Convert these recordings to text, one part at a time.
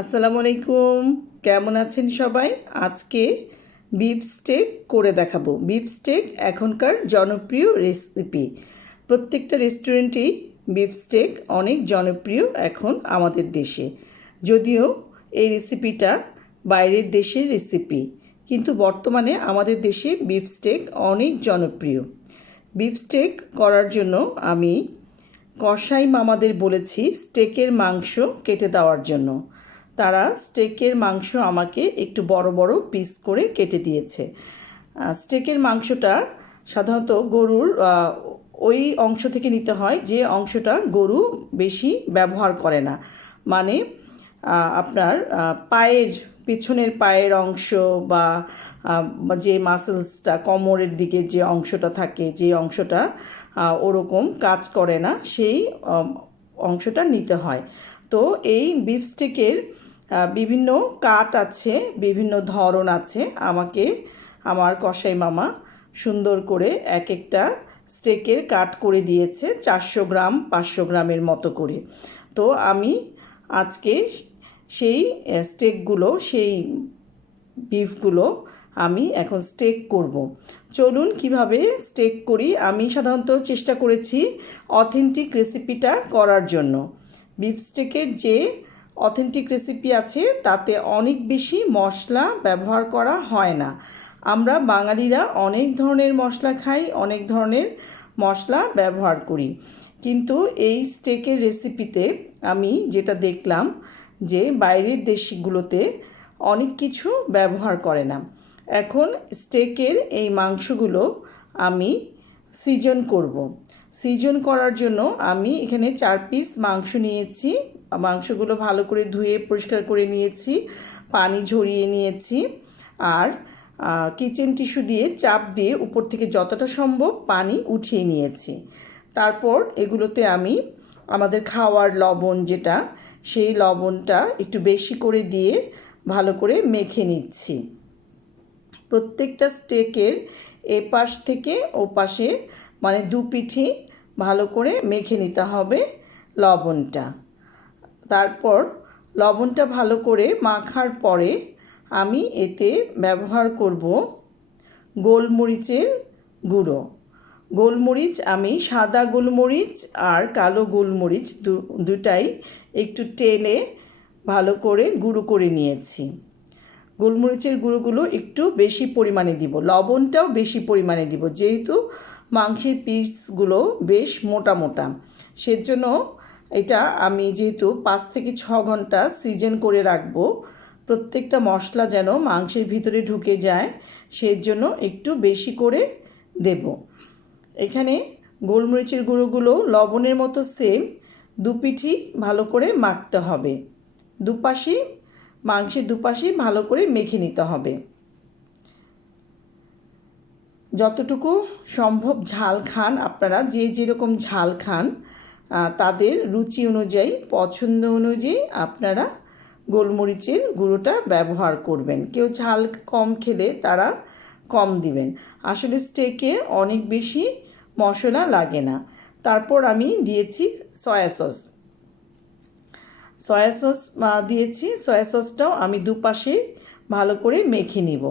আসসালামু আলাইকুম। কেমন আছেন সবাই? আজকে বিফ স্টেক করে দেখাবো। বিফ স্টেক এখনকার জনপ্রিয় রেসিপি। প্রত্যেকটা রেস্টুরেন্টেই বিফ স্টেক অনেক জনপ্রিয় এখন আমাদের দেশে। যদিও এই রেসিপিটা বাইরের দেশের রেসিপি, কিন্তু বর্তমানে আমাদের দেশে বিফ স্টেক অনেক জনপ্রিয়। বিফ স্টেক করার জন্য আমি কসাই মামাদের বলেছি স্টেকের মাংস কেটে দেওয়ার জন্য। তারা স্টেকের মাংস আমাকে একটু বড় বড় পিস করে কেটে দিয়েছে। স্টেকের মাংসটা সাধারণত গরুর ওই অংশ থেকে নিতে হয় যে অংশটা গরু বেশি ব্যবহার করে না। মানে আপনার পায়ের পিছনের পায়ের অংশ বা যে মাসেলসটা কোমরের দিকে যে অংশটা থাকে, যে অংশটা ওরকম কাজ করে না, সেই অংশটা নিতে হয়। তো এই বিফ স্টেকের বিভিন্ন কাট আছে, বিভিন্ন ধরন আছে। আমাকে আমার কসাই মামা সুন্দর করে এক একটা স্টেকের কাট করে দিয়েছে 400 গ্রাম 500 গ্রামের মতো করে। তো আমি আজকে সেই স্টেকগুলো, সেই বিফগুলো আমি এখন স্টেক করব। চলুন কিভাবে স্টেক করি। আমি সাধারণত চেষ্টা করেছি অথেন্টিক রেসিপিটা করার জন্য। বিফ স্টেকের যে অথেন্টিক রেসিপি আছে তাতে অনেক বেশি মশলা ব্যবহার করা হয় না। আমরা বাঙালিরা অনেক ধরনের মশলা খাই, অনেক ধরনের মশলা ব্যবহার করি, কিন্তু এই স্টেকের রেসিপিতে আমি যেটা দেখলাম যে বাইরের দেশগুলোতে অনেক কিছু ব্যবহার করে না। এখন স্টেকের এই মাংসগুলো আমি সিজন করব। সিজন করার জন্য আমি এখানে 4 পিস মাংস নিয়েছি। মাংসগুলো ভালো করে ধুয়ে পরিষ্কার করে নিয়েছি, পানি ঝরিয়ে নিয়েছি, আর কিচেন টিস্যু দিয়ে চাপ দিয়ে উপর থেকে যতটা সম্ভব পানি উঠিয়ে নিয়েছি। তারপর এগুলোতে আমি আমাদের খাওয়ার লবণ যেটা, সেই লবণটা একটু বেশি করে দিয়ে ভালো করে মেখে নিচ্ছি। প্রত্যেকটা স্টেকের এপাশ থেকে ওপাশে মানে দুপিঠি ভালো করে মেখে নিতে হবে লবণটা। তারপর লবণটা ভালো করে মাখার পরে আমি এতে ব্যবহার করব গোলমরিচের গুঁড়ো। গোলমরিচ আমি সাদা গোলমরিচ আর কালো গোলমরিচ দুটাই একটু টেলে ভালো করে গুঁড়ো করে নিয়েছি। গোলমরিচের গুঁড়োগুলো একটু বেশি পরিমাণে দিব, লবণটাও বেশি পরিমাণে দিব, যেহেতু মাংসের পিসগুলো বেশ মোটা মোটা। সেজন্য এটা আমি যেহেতু 5 থেকে 6 ঘন্টা সিজন করে রাখবো, প্রত্যেকটা মশলা যেন মাংসের ভিতরে ঢুকে যায়, সেজন্য একটু বেশি করে দেব। এখানে গোলমরিচের গুঁড়োগুলো লবণের মতো সেম দুপিঠি ভালো করে মাখতে হবে। দুপাশে মাংসের দুপাশে ভালো করে মেখে নিতে হবে। যতটুকু সম্ভব ঝাল খান আপনারা, যে যেরকম ঝাল খান তাদের রুচি অনুযায়ী, পছন্দ অনুযায়ী আপনারা গোলমরিচের গুঁড়োটা ব্যবহার করবেন। কেউ ঝাল কম খেলে তারা কম দিবেন। আসলে স্টেকে অনেক বেশি মশলা লাগে না। তারপর আমি দিয়েছি সয়া সস। সয়া সস দিয়েছি। সয়া সসটাও আমি দুপাশে ভালো করে মেখে নিব।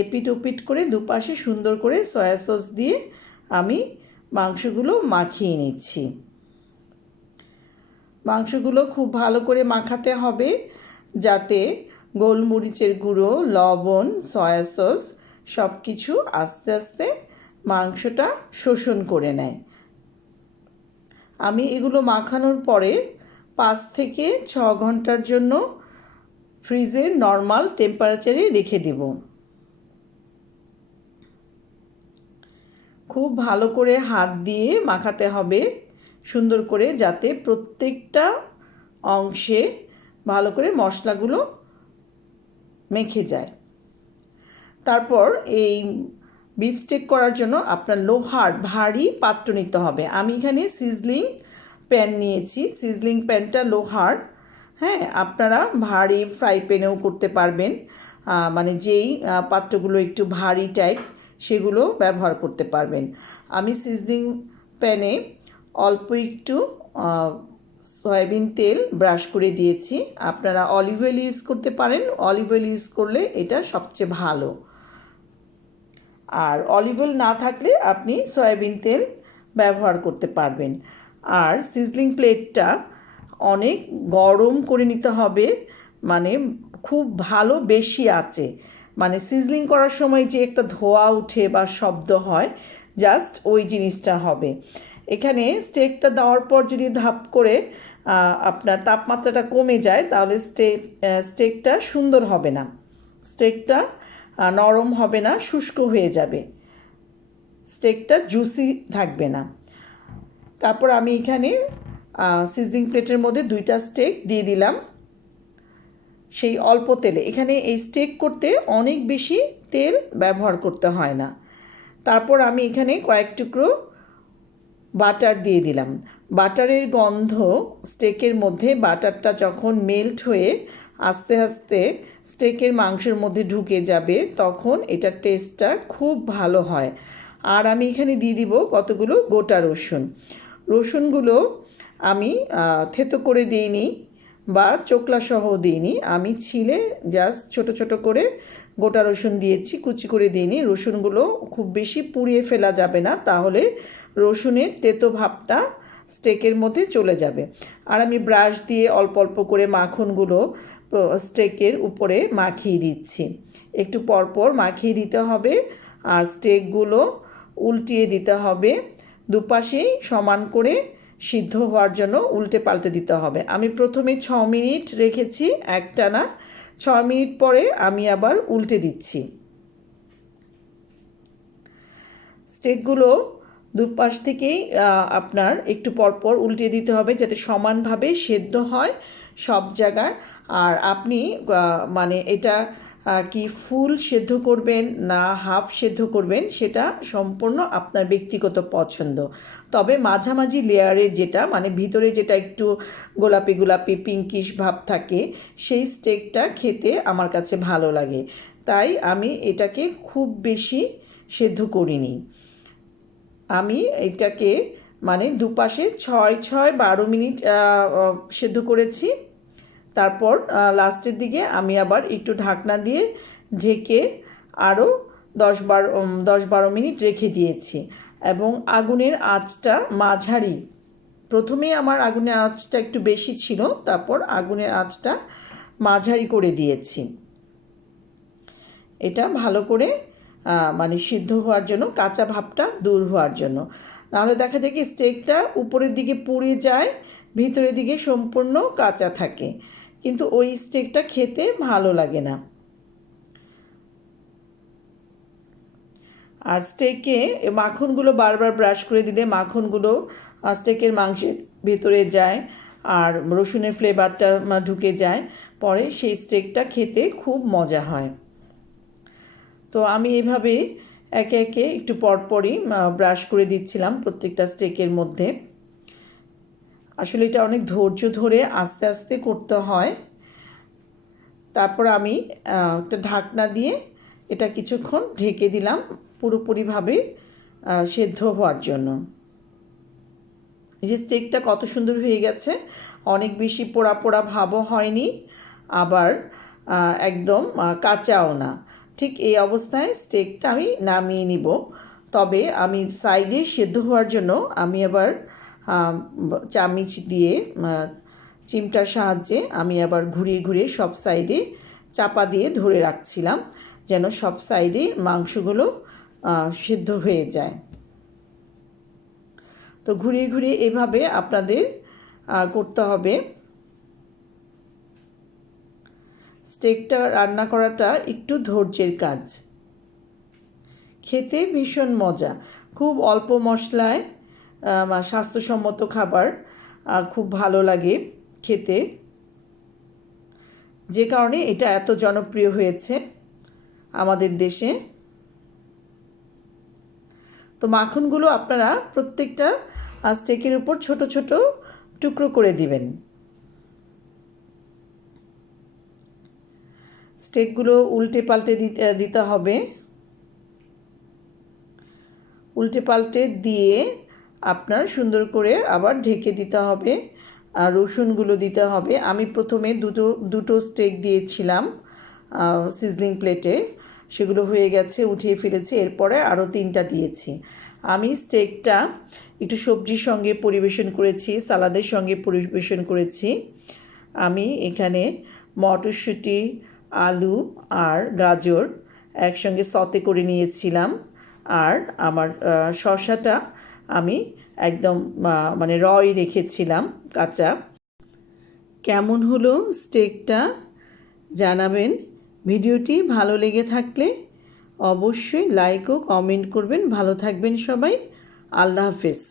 এপিট ওপিট করে দুপাশে সুন্দর করে সয়া সস দিয়ে আমি মাংসগুলো মাখিয়ে নিচ্ছি। মাংসগুলো খুব ভালো করে মাখাতে হবে যাতে গোলমরিচের গুঁড়ো, লবণ, সয়া সস সব কিছু আস্তে আস্তে মাংসটা শোষণ করে নেয়। আমি এগুলো মাখানোর পরে 5 থেকে 6 ঘন্টার জন্য ফ্রিজের নর্মাল টেম্পারেচারে রেখে দেব। খুব ভালো করে হাত দিয়ে মাখাতে হবে সুন্দর করে, যাতে প্রত্যেকটা অংশে ভালো করে মশলাগুলো মেখে যায়। তারপর এই বিফ স্টেক করার জন্য আপনার লোহার ভারী পাত্র নিতে হবে। আমি এখানে সিজলিং প্যান নিয়েছি। সিজলিং প্যানটা লোহার। হ্যাঁ, আপনারা ভারী ফ্রাই প্যানেও করতে পারবেন, মানে যেই পাত্রগুলো একটু ভারী টাইপ সেগুলো ব্যবহার করতে পারবেন। আমি সিজলিং প্যানে অল্প একটু সয়াবিন তেল ব্রাশ করে দিয়েছি। আপনারা অলিভ অয়েল ইউজ করতে পারেন, অলিভ অয়েল ইউজ করলে এটা সবচেয়ে ভালো। আর অলিভ অয়েল না থাকলে আপনি সয়াবিন তেল ব্যবহার করতে পারবেন। আর সিজলিং প্লেটটা অনেক গরম করে নিতে হবে, মানে খুব ভালো বেশি আছে, মানে সিজলিং করার সময় যে একটা ধোঁয়া উঠে বা শব্দ হয়, জাস্ট ওই জিনিসটা হবে। এখানে স্টেকটা দেওয়ার পর যদি ধাপ করে আপনার তাপমাত্রাটা কমে যায়, তাহলে স্টেকটা সুন্দর হবে না, স্টেকটা নরম হবে না, শুষ্ক হয়ে যাবে, স্টেকটা জুসি থাকবে না। তারপর আমি এখানে সিজলিং প্লেটের মধ্যে 2টা স্টেক দিয়ে দিলাম সেই অল্প তেলে। এখানে এই স্টেক করতে অনেক বেশি তেল ব্যবহার করতে হয় না। তারপর আমি এখানে কয়েক টুকরো বাটার দিয়ে দিলাম। বাটারের গন্ধ স্টেকের মধ্যে, বাটারটা যখন মেল্ট হয়ে আস্তে আস্তে স্টেকের মাংসের মধ্যে ঢুকে যাবে, তখন এটার টেস্টটা খুব ভালো হয়। আর আমি এখানে দিয়ে দিব কতগুলো গোটা রসুন। রসুনগুলো আমি থেতো করে দিইনি বা চোকলা সহ দিইনি, আমি ছিলে জাস্ট ছোট ছোট করে গোটা রসুন দিয়েছি, কুচি করে দিইনি। রসুনগুলো খুব বেশি পুড়িয়ে ফেলা যাবে না, তাহলে রসুনের তেতো ভাবটা স্টেকের মধ্যে চলে যাবে। আর আমি ব্রাশ দিয়ে অল্প অল্প করে মাখনগুলো স্টেকের উপরে মাখিয়ে দিচ্ছি, একটু পরপর মাখিয়ে দিতে হবে। আর স্টেকগুলো উল্টিয়ে দিতে হবে, দুপাশেই সমান করে সিদ্ধ হওয়ার জন্য উল্টে পাল্টে দিতে হবে। আমি প্রথমে 6 মিনিট রেখেছি একটানা, 6 মিনিট পরে আমি আবার উল্টে দিচ্ছি। স্টেকগুলো দুপাশ থেকেই আপনার একটু পরপর উল্টে দিতে হবে, যাতে সমানভাবে সেদ্ধ হয় সব জায়গায়। আর আপনি মানে এটা কি ফুল সেদ্ধ করবেন না হাফ সেদ্ধ করবেন, সেটা সম্পূর্ণ আপনার ব্যক্তিগত পছন্দ। তবে মাঝামাঝি লেয়ারের যেটা, মানে ভিতরে যেটা একটু গোলাপি গোলাপি পিঙ্কিশ ভাব থাকে, সেই স্টেকটা খেতে আমার কাছে ভালো লাগে, তাই আমি এটাকে খুব বেশি সেদ্ধ করিনি। আমি এটাকে মানে দুপাশে 6-12 মিনিট সেদ্ধ করেছি। তারপর লাস্টের দিকে আমি আবার একটু ঢাকনা দিয়ে ঢেকে আরও 10-12 মিনিট রেখে দিয়েছি। এবং আগুনের আঁচটা মাঝারি, প্রথমেই আমার আগুনের আঁচটা একটু বেশি ছিল, তারপর আগুনের আঁচটা মাঝারি করে দিয়েছি, এটা ভালো করে মানে সিদ্ধ হওয়ার জন্য, কাঁচা ভাবটা দূর হওয়ার জন্য। নাহলে দেখা যায় কি স্টেকটা উপরের দিকে পুড়ে যায়, ভিতরের দিকে সম্পূর্ণ কাঁচা থাকে, কিন্তু ওই স্টেকটা খেতে ভালো লাগে না। আর স্টেকে মাখনগুলো বারবার ব্রাশ করে দিলে মাখনগুলো স্টেকের মাংসের ভেতরে যায় আর রসুনের ফ্লেভারটা ঢুকে যায়, পরে সেই স্টেকটা খেতে খুব মজা হয়। তো আমি এইভাবে একে একে একটু পরপরই ব্রাশ করে দিচ্ছিলাম প্রত্যেকটা স্টেকের মধ্যে। আসলে এটা অনেক ধৈর্য ধরে আস্তে আস্তে করতে হয়। তারপর আমি একটা ঢাকনা দিয়ে এটা কিছুক্ষণ ঢেকে দিলাম পুরোপুরিভাবে সেদ্ধ হওয়ার জন্য। এই যে স্টেকটা কত সুন্দর হয়ে গেছে, অনেক বেশি পোড়া পোড়া ভাবও হয়নি, আবার একদম কাঁচাও না। ঠিক এই অবস্থায় স্টেকটা আমি নামিয়ে নিব। তবে আমি সাইডে সেদ্ধ হওয়ার জন্য আমি আবার চামচ দিয়ে চিমটার সাহায্যে আমি আবার ঘুরিয়ে ঘুরিয়ে সব সাইডে চাপা দিয়ে ধরে রাখছিলাম, যেন সব সাইডে মাংসগুলো সিদ্ধ হয়ে যায়। তো ঘুরিয়ে ঘুরিয়ে এভাবে আপনাদের করতে হবে। স্টেকটা রান্না করাটা একটু ধৈর্যের কাজ, খেতে ভীষণ মজা, খুব অল্প মশলায় স্বাস্থ্যসম্মত খাবার, খুব ভালো লাগে খেতে, যে কারণে এটা এত জনপ্রিয় হয়েছে আমাদের দেশে। তো মাখনগুলো আপনারা প্রত্যেকটা স্টেকের উপর ছোট ছোট টুকরো করে দিবেন। স্টেকগুলো উল্টে পাল্টে দিতে হবে, উল্টে পাল্টে দিয়ে আপনার সুন্দর করে আবার ঢেকে দিতে হবে। আর রসুনগুলো দিতে হবে। আমি প্রথমে দুটো স্টেক দিয়েছিলাম সিজলিং প্লেটে, সেগুলো হয়ে গেছে, উঠিয়ে ফেলেছি। এরপরে আরও 3টা দিয়েছি। আমি স্টেকটা একটু সবজির সঙ্গে পরিবেশন করেছি, সালাদের সঙ্গে পরিবেশন করেছি। আমি এখানে মটরশুঁটি, আলু আর গাজর একসঙ্গে সতে করে নিয়েছিলাম। আর আমার শসাটা আমি একদম মানে রই রেখেছিলাম কাঁচা। কেমন হলো স্টেকটা জানাবেন। ভিডিওটি ভালো লেগে থাকলে অবশ্যই লাইক ও কমেন্ট করবেন। ভালো থাকবেন সবাই। আল্লাহ হাফেজ।